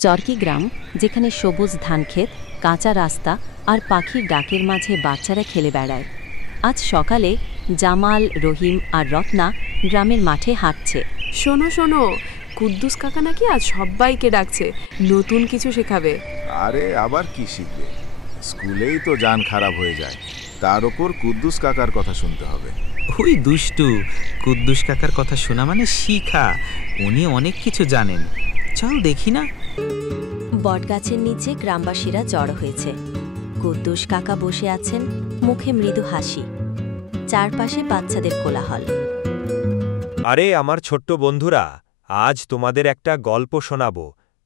চরকি গ্রাম, যেখানে সবুজ ধানক্ষেত, কাঁচা রাস্তা আর পাখির ডাকের মাঝে বাচ্চারা খেলে বেড়ায়। আজ সকালে জামাল, রহিম আর রত্না গ্রামের মাঠে হাঁটছে। শোনো শোনো, কুদ্দুস কাকা নাকি আজ সবাইকে ডাকছে, নতুন কিছু শেখাবে। আরে আবার কি শিখবে? স্কুলেই তো জান খারাপ হয়ে যায়, তার ওপর কুদ্দুস কাকার কথা শুনতে হবে। ওই দুষ্টু কুদ্দুস কাকার কথা শোনা মানে শিখা। উনি অনেক কিছু জানেন, চল দেখি না। বটগাছের নিচে গ্রামবাসীরা জড়ো হয়েছে। কুদ্দুস কাকা বসে আছেন, মুখে মৃদু হাসি। চারপাশে বাচ্চাদের কোলাহল। আরে আমার ছোট্ট বন্ধুরা, আজ তোমাদের একটা গল্প শোনাব,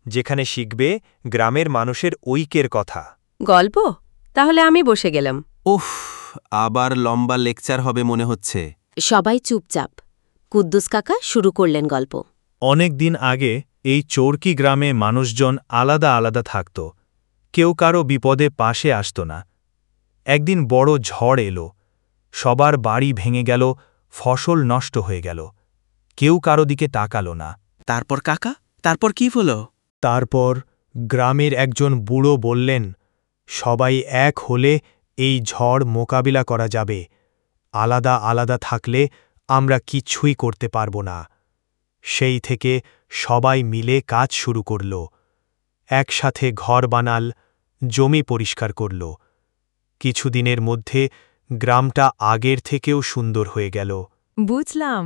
যেখানে শিখবে গ্রামের মানুষের ঐক্যের কথা। গল্প? তাহলে আমি বসে গেলাম। উফ, আবার লম্বা লেকচার হবে মনে হচ্ছে। সবাই চুপচাপ। কুদ্দুস কাকা শুরু করলেন গল্প। অনেক দিন আগে এই চরকি গ্রামে মানুষজন আলাদা আলাদা থাকত। কেউ কারো বিপদে পাশে আসত না। একদিন বড় ঝড় এলো, সবার বাড়ি ভেঙে গেল, ফসল নষ্ট হয়ে গেল। কেউ কারো দিকে তাকালো না। তারপর কাকা, তারপর কি হলো? তারপর গ্রামের একজন বুড়ো বললেন, সবাই এক হলে এই ঝড় মোকাবিলা করা যাবে। আলাদা আলাদা থাকলে আমরা কিছুই করতে পারব না। সেই থেকে সবাই মিলে কাজ শুরু করল। একসাথে ঘর বানাল, জমি পরিষ্কার করল। কিছুদিনের মধ্যে গ্রামটা আগের থেকেও সুন্দর হয়ে গেল। বুঝলাম,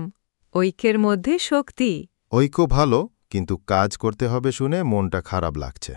ঐক্যের মধ্যে শক্তি। ঐক্য ভালো, কিন্তু কাজ করতে হবে শুনে মনটা খারাপ লাগছে।